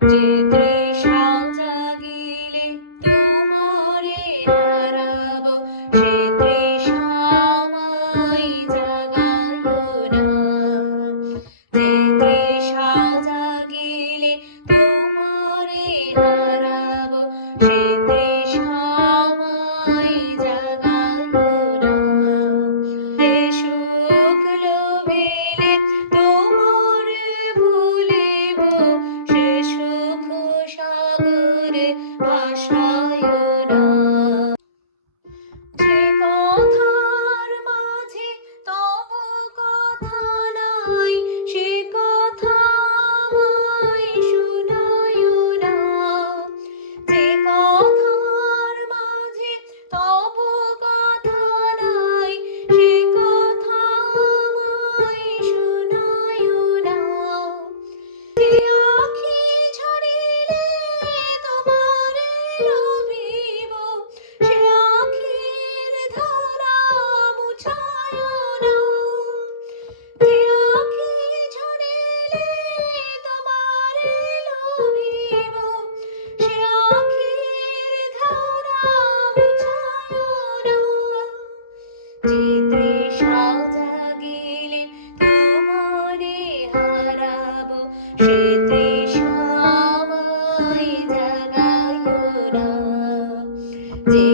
যে তৃষা জাগিলে তোমারে হারাবো, সে তৃষা আমায় জাগায়ো না। যে তৃষা জাগিলে তোমারে হারাবো, সে তৃষা আমায় জাগায়ো না। যে সুখ লোভিলে তোমারে ভুলিব, সে সুখ সাগরে ভাসায়ো না। যে কথার মাঝে তব কথা নাই, সে কথা আমায় শুনায়ো না। যে কথার মাঝে তব কথা নাই, সে কথা আমায় শুনায়ো না। যে আঁখি ঝরিলে তোমারে লোভিব, সে আঁখির ধারা মুছায়ো না। যে আঁখি ঝরিলে তোমারে লোভিব, সে আঁখির ধারা মুছায়ো না। যে তৃষা জাগিলে তোমারে হারাবো, সে তৃষা আমায় জাগায়ো না। যে